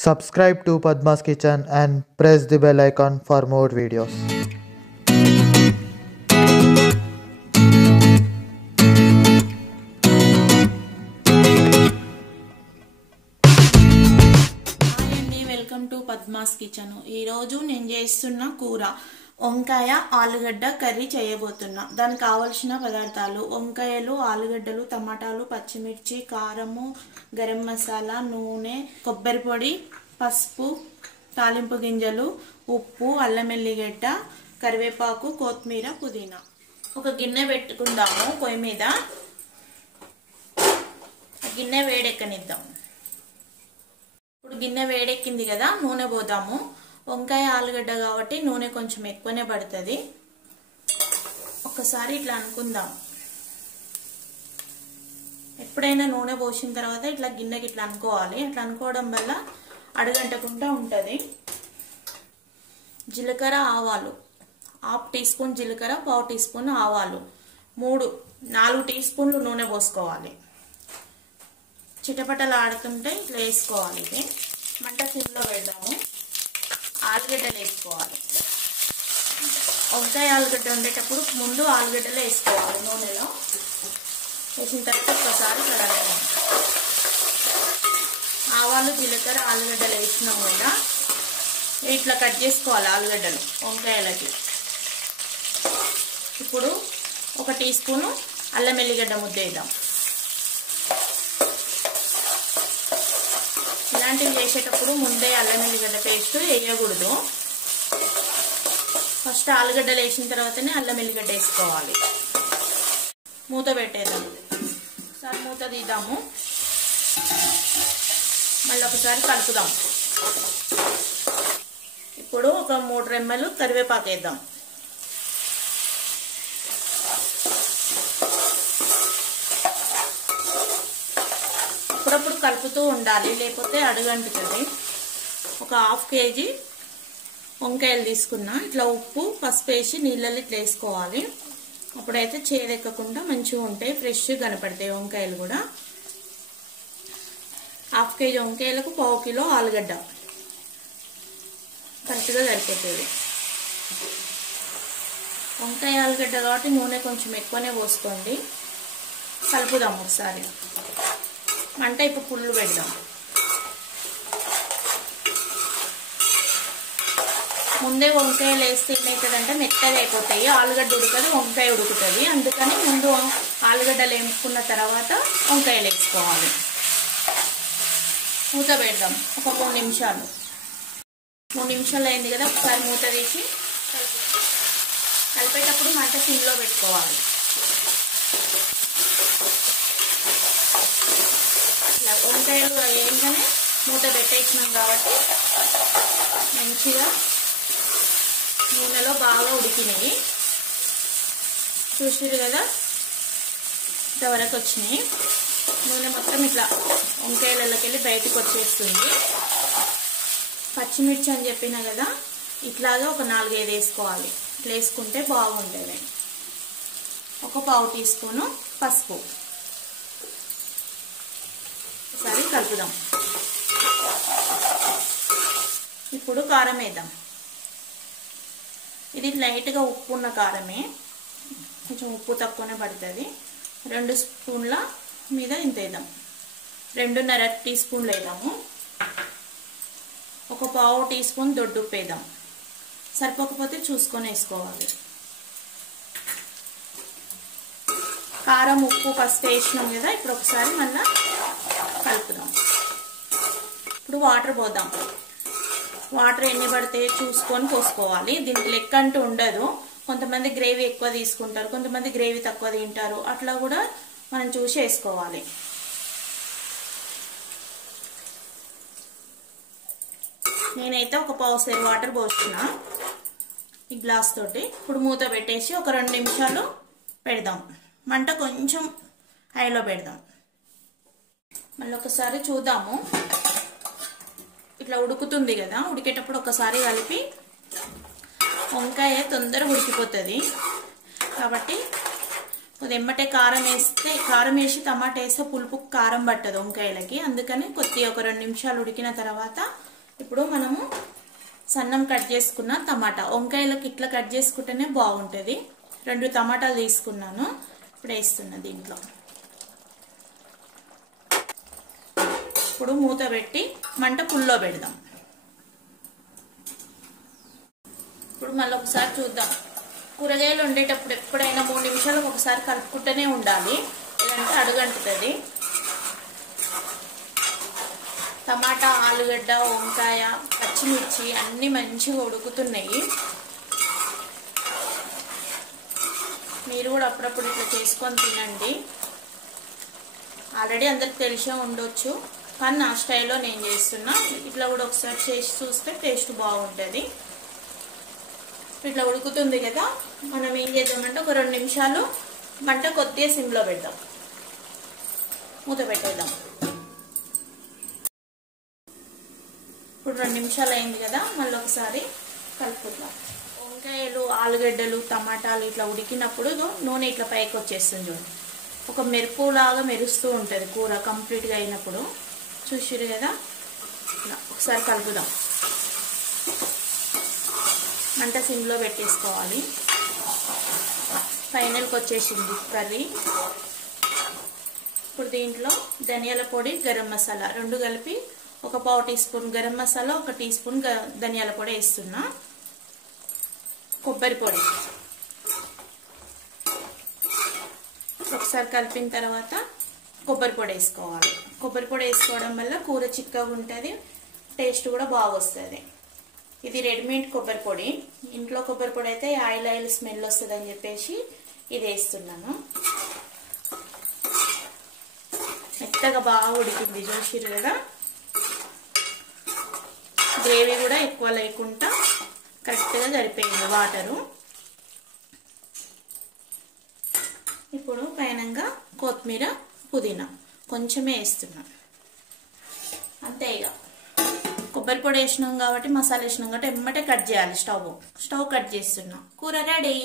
Subscribe to Padma's Kitchen and press the bell icon for more videos. Welcome to Padma's kitchen. ఈ రోజు నేను చేస్తున్న కూర వంకాయ ఆలుగడ్డ కర్రీ చేయబోతున్నా. దానికి కావాల్సిన పదార్థాలు: వంకాయలు, ఆలుగడ్డలు, టమాటాలు, పచ్చిమిర్చి, కారము, గరం మసాలా, నూనె, కొబ్బరి పొడి, పసుపు, తాలింపు గింజలు, ఉప్పు, అల్లం ఎల్లిగడ్డ, కరివేపాకు, కొత్తిమీర, పుదీనా. ఒక గిన్నె పెట్టుకుందాము. పొయ్యి మీద గిన్నె వేడెక్కనిద్దాం. ఇప్పుడు గిన్నె వేడెక్కింది కదా, నూనె పోద్దాము. వంకాయ ఆలుగడ్డ కాబట్టి నూనె కొంచెం ఎక్కువనే పడుతుంది. ఒక్కసారి ఇట్లా అనుకుందాం. ఎప్పుడైనా నూనె పోసిన తర్వాత ఇట్లా గిన్నెకి ఇట్లా అనుకోవాలి. అట్లా అనుకోవడం వల్ల అడుగంటకుండా ఉంటుంది. జీలకర్ర, ఆవాలు, 1/2 టీ స్పూన్ జీలకర్ర, 1/4 టీ స్పూన్ ఆవాలు, 4 టీ స్పూన్లు నూనె పోసుకోవాలి. చిటపటలు ఆడుతుంటే ఇట్లా వేసుకోవాలి. ఇది మంట సిమ్లో పెడదాము. ఆలుగడ్డలు వేసుకోవాలి. వంకాయ ఆలుగడ్డ ఉండేటప్పుడు ముందు ఆలుగడ్డలు వేసుకోవాలి. నూనెలో వేసిన తర్వాత ఒక్కసారి కలపాలి. ఆవాలు, జీలకర్ర, ఆలుగడ్డలు వేసినాం కదా, ఇట్లా కట్ చేసుకోవాలి ఆలుగడ్డలు వంకాయలకి. ఇప్పుడు 1 టీ స్పూను అల్లం ఎల్లిగడ్డ ముద్ద వేద్దాం. ఇలాంటివి చేసేటప్పుడు ముందే అల్లం ఎల్లిగడ్డ పేస్ట్ వేయకూడదు. ఫస్ట్ ఆలుగడ్డలు వేసిన తర్వాతనే అల్లం ఎల్లిగడ్డ వేసుకోవాలి. మూత పెట్టేద్దాం. ఒకసారి మూత తీద్దాము. మళ్ళీ ఒకసారి కలుపుదాం. ఇప్పుడు ఒక 3 రెమ్మలు కరివేపాకు వేద్దాం. అప్పుడప్పుడు కలుపుతూ ఉండాలి, లేకపోతే అడుగంటుతుంది. ఒక 1/2 కేజీ వంకాయలు తీసుకున్నా. ఇట్లా ఉప్పు, పసుపు వేసి నీళ్ళల్లో ఇట్లా వేసుకోవాలి. అప్పుడైతే చేదెక్కకుండా మంచిగా ఉంటాయి, ఫ్రెష్గా కనపడతాయి వంకాయలు కూడా. 1/2 కేజీ వంకాయలకు 1/4 కిలో ఆలుగడ్డ కరెక్ట్గా సరిపోతుంది. వంకాయ ఆలుగడ్డ కాబట్టి నూనె కొంచెం ఎక్కువనే పోసుకోండి. కలుపుదాం ఒకసారి. మంట ఇప్పుడు పుల్లు పెడదాం. ముందే వంకాయలు వేస్తే ఏమవుతుందంటే మెత్తగా అయిపోతాయి. ఆలుగడ్డ ఉడకదు, వంకాయ ఉడుకుతుంది. అందుకని ముందు ఆలుగడ్డలు వేసుకున్న తర్వాత వంకాయలు వేసుకోవాలి. మూత పెడదాం. ఒక 3 నిమిషాలు. 3 నిమిషాలు అయింది కదా, ఒకసారి మూత తీసి కలిపేటప్పుడు మంట సిమ్లో పెట్టుకోవాలి. వంకాయలు వేయంగానే మూత పెట్టేసినాం కాబట్టి మంచిగా నూనెలో బాగా ఉడికినాయి. చూసారు కదా, ఇంతవరకు వచ్చినాయి. నూనె మొత్తం ఇట్లా వంకాయలకి వెళ్ళి బయటకు వచ్చేస్తుంది. పచ్చిమిర్చి అని చెప్పినా కదా, ఇట్లాగే ఒక 4-5 వేసుకోవాలి. ఇట్లా వేసుకుంటే బాగుంటుంది. ఒక 1/4 టీ స్పూను పసుపు. ఒకసారి కలుపుదాం. ఇప్పుడు కారం వేద్దాం. ఇది లైట్గా ఉప్పు ఉన్న కారమే, కొంచెం ఉప్పు తక్కువనే పడుతుంది. 2 స్పూన్ల మీద ఇంత వేద్దాం. 2.5 టీ స్పూన్లు వేద్దాము. ఒక 1/4 టీ స్పూన్ దొడ్డుప్పు వేద్దాం. సరిపోకపోతే చూసుకొని వేసుకోవాలి. కారం, ఉప్పు, పసుపు వేసినాం కదా, ఇప్పుడు ఒకసారి మళ్ళీ కలుపుదాం. ఇప్పుడు వాటర్ పోద్దాం. వాటర్ ఎన్ని పడితే చూసుకొని పోసుకోవాలి. దీనికి లెక్క అంటూ ఉండదు. కొంతమంది గ్రేవీ ఎక్కువ తీసుకుంటారు, కొంతమంది గ్రేవీ తక్కువ తింటారు. అట్లా కూడా మనం చూసి వేసుకోవాలి. నేనైతే ఒక 1/2 సేరు వాటర్ పోసిన ఈ గ్లాస్ తోటి. ఇప్పుడు మూత పెట్టేసి ఒక 2 నిమిషాలు పెడదాం. మంట కొంచెం హైలో పెడదాం. మళ్ళీ ఒకసారి చూద్దాము. ఇట్లా ఉడుకుతుంది కదా, ఉడికేటప్పుడు ఒకసారి కలిపి. వంకాయ తొందరగా ఉడికిపోతుంది కాబట్టి కొద్దిగా ఎమ్మటే కారం వేసి టమాటా వేస్తే పులుపు కారం పట్టదు వంకాయలకి. అందుకని కొద్దిగా ఒక 2 నిమిషాలు ఉడికిన తర్వాత ఇప్పుడు మనము సన్నం కట్ చేసుకున్న టమాటా, వంకాయలకు ఇట్లా కట్ చేసుకుంటేనే బాగుంటుంది. 2 టమాటాలు తీసుకున్నాను, ఇప్పుడు వేస్తున్నా దీంట్లో. ఇప్పుడు మూత పెట్టి మంట ఫుల్లో పెడదాం. ఇప్పుడు మళ్ళీ ఒకసారి చూద్దాం. కూరగాయలు వండేటప్పుడు ఎప్పుడైనా 3 నిమిషాలకు ఒకసారి కలుపుకుంటూనే ఉండాలి, లేదంటే అడుగంటుతుంది. టమాటా, ఆలుగడ్డ, వంకాయ, పచ్చిమిర్చి అన్నీ మంచిగా ఉడుకుతున్నాయి. మీరు కూడా అప్పుడప్పుడు ఇట్లా చేసుకొని తినండి. ఆల్రెడీ అందరికి తెలిసే ఉండొచ్చు, కానీ నా స్టైల్లో నేను చేస్తున్నా. ఇట్లా కూడా ఒకసారి చేసి చూస్తే టేస్ట్ బాగుంటుంది. ఇట్లా ఉడుకుతుంది కదా, మనం ఏం చేద్దామంటే ఒక 2 నిమిషాలు మంట కొద్దిగా సిమ్లో పెడదాం, మూత పెట్టేద్దాం. ఇప్పుడు 2 నిమిషాలు అయింది కదా, మళ్ళీ ఒకసారి కలుపుకుందాం. వంకాయలు, ఆలుగడ్డలు, టమాటాలు ఇట్లా ఉడికినప్పుడు నూనె ఇట్లా పైకి వచ్చేస్తుంది చూడండి. ఒక మెరుపులాగా మెరుస్తూ ఉంటుంది కూర కంప్లీట్గా అయినప్పుడు. చూసిరు కదా, ఒకసారి కలుపుదాం. మంట సిమ్లో పెట్టేసుకోవాలి. ఫైనల్కి వచ్చేసింది కర్రీ. ఇప్పుడు దీంట్లో ధనియాల పొడి, గరం మసాలా 2 కలిపి ఒక 1/4 teaspoon garam masala, 1 teaspoon ధనియాల పొడి వేస్తున్నా. కొబ్బరి పొడి ఒకసారి కలిపిన తర్వాత కొబ్బరి పొడి వేసుకోవాలి. కొబ్బరి పొడి వేసుకోవడం వల్ల కూర చిక్కగా ఉంటుంది, టేస్ట్ కూడా బాగా వస్తుంది. ఇది రెడీమేడ్ కొబ్బరి పొడి. ఇంట్లో కొబ్బరి పొడి అయితే ఆయిల్ స్మెల్ వస్తుంది అని చెప్పేసి ఇది వేస్తున్నాను. మెత్తగా బాగా ఉడికింది చూసిరు కదా. గ్రేవీ కూడా ఎక్కువ లేకుండా కరెక్ట్గా సరిపోయింది వాటరు. ఇప్పుడు పైనంగా కొత్తిమీర, పుదీనా కొంచెమే వేస్తున్నా, అంతే. ఇక కొబ్బరి పొడి వేసినాం కాబట్టి, మసాలా వేసినాం కాబట్టి ఎమ్మటే కట్ చేయాలి. స్టవ్ కట్ చేస్తున్నా. కూర రెడీ.